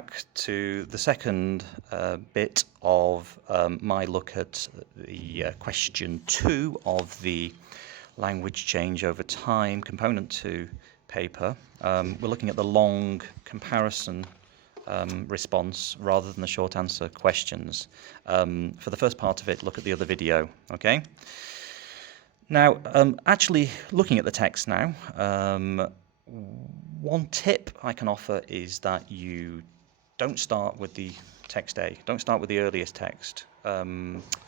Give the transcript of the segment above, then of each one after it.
Back to the second bit of my look at the question 2 of the language change over time component 2 paper. We're looking at the long comparison response rather than the short answer questions. For the first part of it, look at the other video, okay? Now, actually looking at the text now, one tip I can offer is that you don't start with the text A, don't start with the earliest text.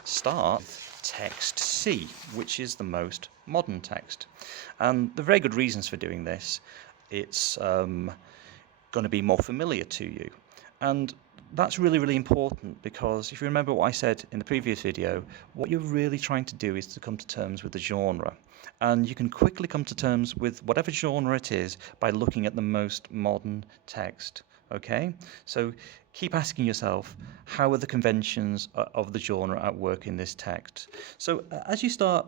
Start with text C, which is the most modern text. And there are very good reasons for doing this. It's going to be more familiar to you. And that's really, really important because if you remember what I said in the previous video, what you're really trying to do is to come to terms with the genre. And you can quickly come to terms with whatever genre it is by looking at the most modern text. Okay, so keep asking yourself, how are the conventions of the genre at work in this text? So as you start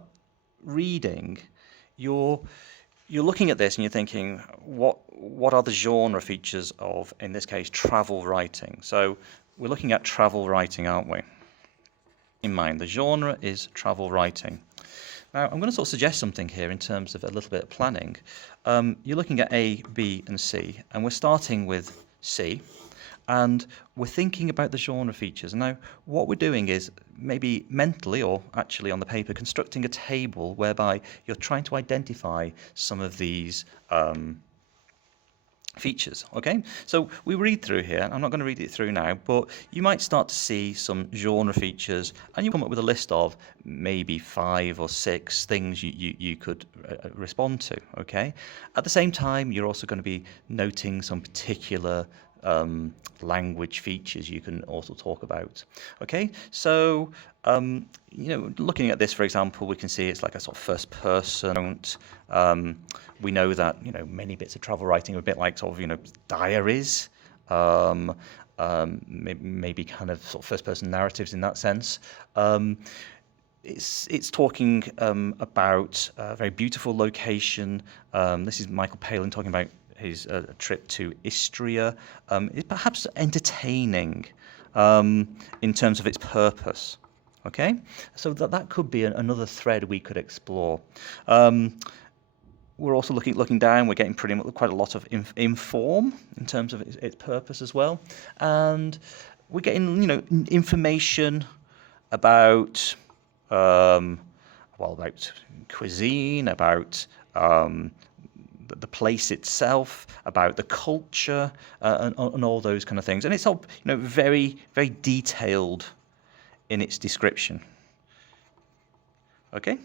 reading, you're looking at this and you're thinking, what are the genre features of, in this case, travel writing? So we're looking at travel writing, aren't we? In mind, the genre is travel writing. Now, I'm going to sort of suggest something here in terms of a little bit of planning. You're looking at A, B, and C, and we're starting with C, and we're thinking about the genre features. Now, what we're doing is maybe mentally or actually on the paper constructing a table whereby you're trying to identify some of these features, okay? So we read through here, I'm not going to read it through now, but you might start to see some genre features and you come up with a list of maybe 5 or 6 things you could respond to, okay? At the same time, you're also going to be noting some particular language features you can also talk about. Okay, so looking at this, for example, we can see it's like a sort of first person. We know that many bits of travel writing are a bit like sort of diaries, maybe kind of sort of first person narratives in that sense. It's talking about a very beautiful location. This is Michael Palin talking about his trip to Istria. It's perhaps entertaining in terms of its purpose. Okay, so that could be another thread we could explore. We're also looking down. We're getting quite a lot of inform in terms of its purpose as well, and we're getting information about about cuisine, about the place itself, about the culture, and all those kind of things. And it's all very, very detailed in its description. Okay,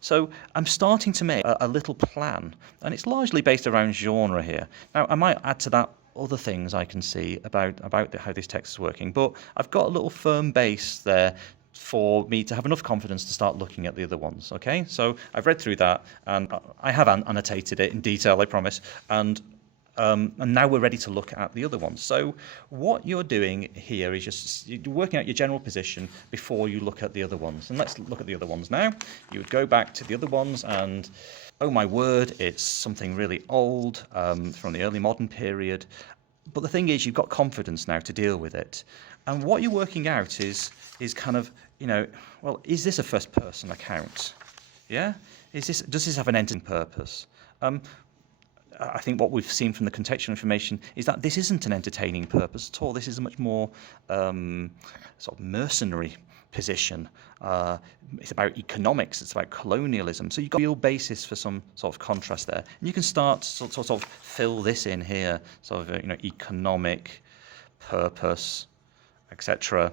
so I'm starting to make a little plan, and it's largely based around genre here. Now, I might add to that other things I can see about how this text is working, but I've got a little firm base there for me to have enough confidence to start looking at the other ones, okay? So I've read through that, and I have annotated it in detail, I promise, and now we're ready to look at the other ones. So what you're doing here is just you're working out your general position before you look at the other ones. And let's look at the other ones now. You would go back to the other ones and, oh my word, it's something really old from the early modern period. But the thing is, you've got confidence now to deal with it. And what you're working out is kind of, well, is this a first-person account? Yeah? Does this have an ending purpose? I think what we've seen from the contextual information is that this isn't an entertaining purpose at all. This is a much more sort of mercenary position. It's about economics. It's about colonialism. So you've got a real basis for some sort of contrast there. And you can start to sort of fill this in here, sort of economic purpose, etc.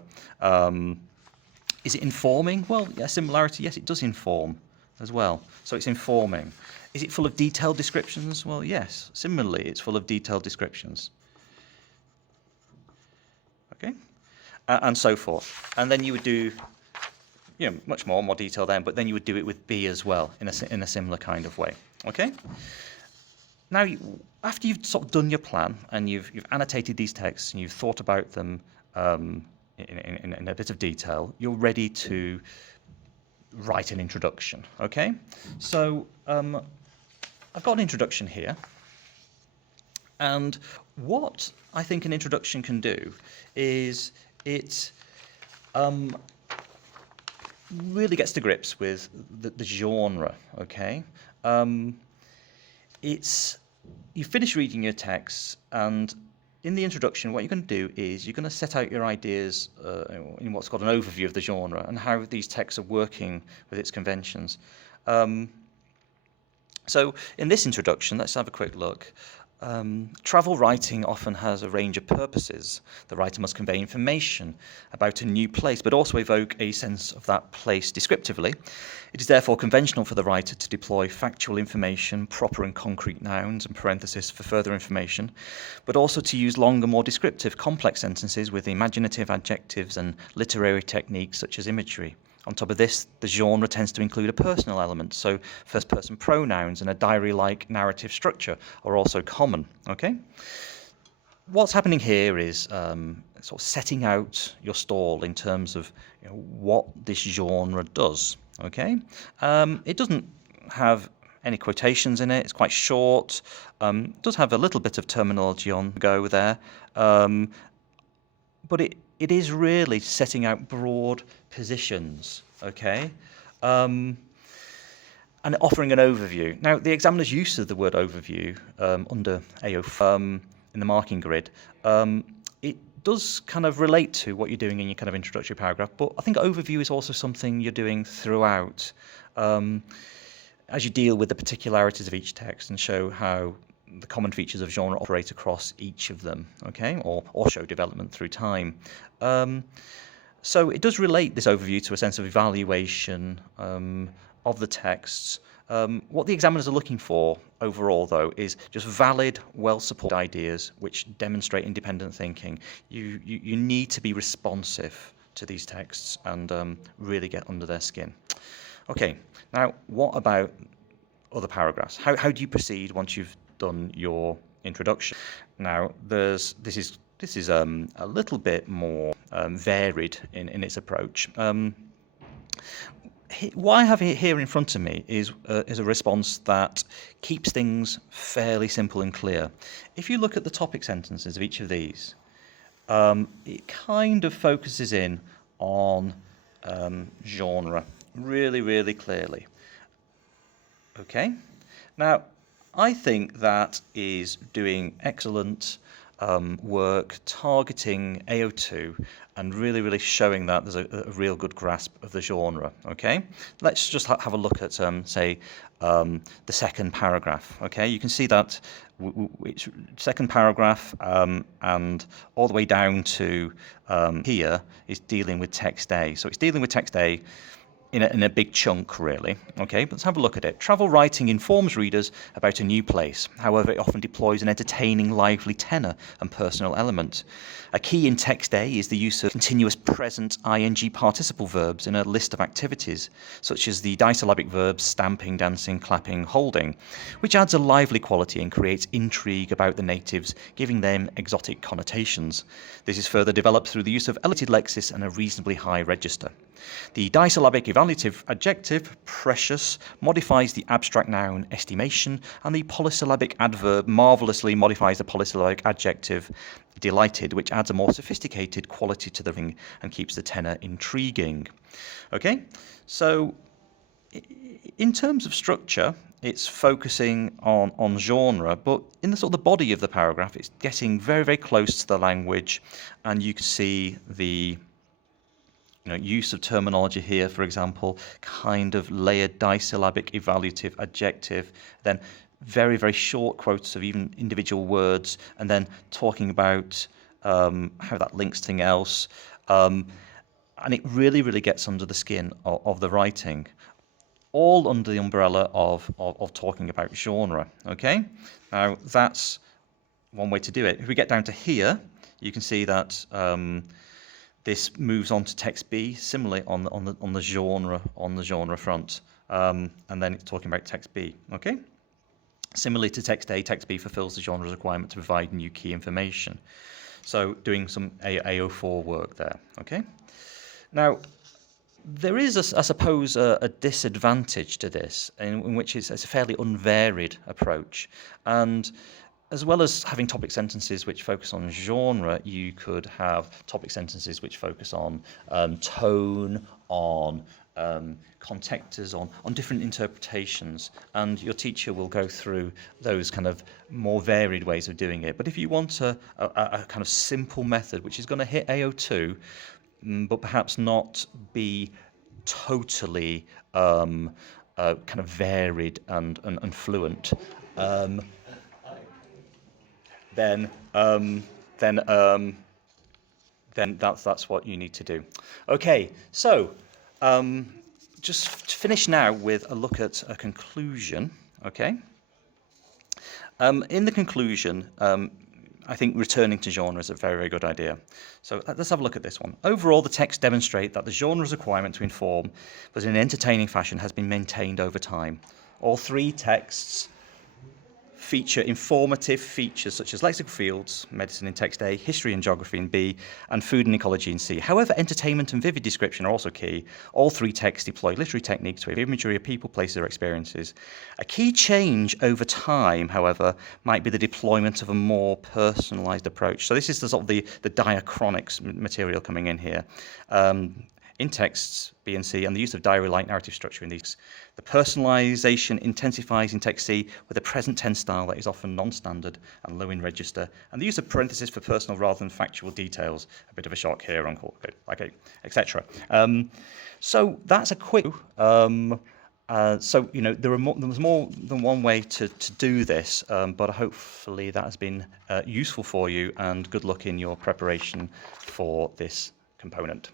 Is it informing? Well, yeah, similarity, yes, it does inform as well. So it's informing. Is it full of detailed descriptions? Well, yes. Similarly, it's full of detailed descriptions. Okay? And so forth. And then you would do much more detail then, but then you would do it with B as well in a similar kind of way. Okay? Now, after you've sort of done your plan and you've annotated these texts and you've thought about them in a bit of detail, you're ready to write an introduction. Okay? So I've got an introduction here. And What I think an introduction can do is it really gets to grips with the genre, okay? It's you finish reading your text, and in the introduction, what you're going to do is you're going to set out your ideas in what's called an overview of the genre and how these texts are working with its conventions. So in this introduction, let's have a quick look. Travel writing often has a range of purposes. The writer must convey information about a new place, but also evoke a sense of that place descriptively. It is therefore conventional for the writer to deploy factual information, proper and concrete nouns and parentheses for further information, but also to use longer, more descriptive, complex sentences with imaginative adjectives and literary techniques such as imagery. On top of this, the genre tends to include a personal element, so first-person pronouns and a diary-like narrative structure are also common. Okay. What's happening here is sort of setting out your stall in terms of what this genre does. Okay. It doesn't have any quotations in it. It's quite short. It does have a little bit of terminology on the go there, but it is really setting out broad positions, okay, and offering an overview. Now, the examiner's use of the word overview under AO in the marking grid, it does kind of relate to what you're doing in your kind of introductory paragraph, but I think overview is also something you're doing throughout as you deal with the particularities of each text and show how the common features of genre operate across each of them, okay, or show development through time. So it does relate, this overview, to a sense of evaluation of the texts. What the examiners are looking for overall, though, is just valid, well-supported ideas which demonstrate independent thinking. You need to be responsive to these texts and really get under their skin. Okay, now what about other paragraphs? How do you proceed once you've done your introduction? Now, this is a little bit more varied in its approach. What I have here in front of me is a response that keeps things fairly simple and clear. If you look at the topic sentences of each of these, it kind of focuses in on genre really, really clearly. Okay? Now, I think that is doing excellent work targeting AO2 and really, really showing that there's a real good grasp of the genre. Okay, let's just have a look at, say, the second paragraph. Okay, you can see that it's second paragraph and all the way down to here is dealing with text A. So it's dealing with text A in a big chunk, really. Okay, but let's have a look at it. Travel writing informs readers about a new place. However, it often deploys an entertaining, lively tenor and personal element. A key in text A is the use of continuous present ing participle verbs in a list of activities, such as the disyllabic verbs stamping, dancing, clapping, holding, which adds a lively quality and creates intrigue about the natives, giving them exotic connotations. This is further developed through the use of elated lexis and a reasonably high register. The disyllabic evaluative adjective, precious, modifies the abstract noun, estimation, and the polysyllabic adverb marvellously modifies the polysyllabic adjective, delighted, which adds a more sophisticated quality to the ring and keeps the tenor intriguing. Okay, so in terms of structure, it's focusing on genre, but in the sort of the body of the paragraph, it's getting very, very close to the language, and you can see the use of terminology here, for example, kind of layered disyllabic evaluative adjective, then very, very short quotes of even individual words, and then talking about how that links to something else. And it really, really gets under the skin of the writing, all under the umbrella of talking about genre. Okay? Now, that's one way to do it. If we get down to here, you can see that this moves on to text B, similarly on the genre front, and then it's talking about text B. Okay. Similarly to text A, text B fulfills the genre's requirement to provide new key information. So doing some AO4 work there. Okay. Now, there is, I suppose, a disadvantage to this, in which it's a fairly unvaried approach, and as well as having topic sentences which focus on genre, you could have topic sentences which focus on tone, on contextors, on different interpretations, and your teacher will go through those kind of more varied ways of doing it. But if you want a kind of simple method which is going to hit AO2, but perhaps not be totally kind of varied and fluent, then that's what you need to do. Okay, so just to finish now with a look at a conclusion. Okay, in the conclusion, I think returning to genre is a very, very good idea. So let's have a look at this one. Overall, the texts demonstrate that the genre's requirement to inform, but in an entertaining fashion, has been maintained over time. All three texts feature informative features such as lexical fields, medicine in text A, history and geography in B, and food and ecology in C. However, entertainment and vivid description are also key. All three texts deploy literary techniques with imagery of people, places, or experiences. A key change over time, however, might be the deployment of a more personalised approach. So this is the sort of the diachronics material coming in here. In texts B and C, and the use of diary-like narrative structure in these. The personalisation intensifies in text C with a present tense style that is often non-standard and low in register, and the use of parentheses for personal rather than factual details. A bit of a shock here, Uncle. Okay, etc. So that's a quick. So you know there was more than one way to do this, but hopefully that has been useful for you, and good luck in your preparation for this component.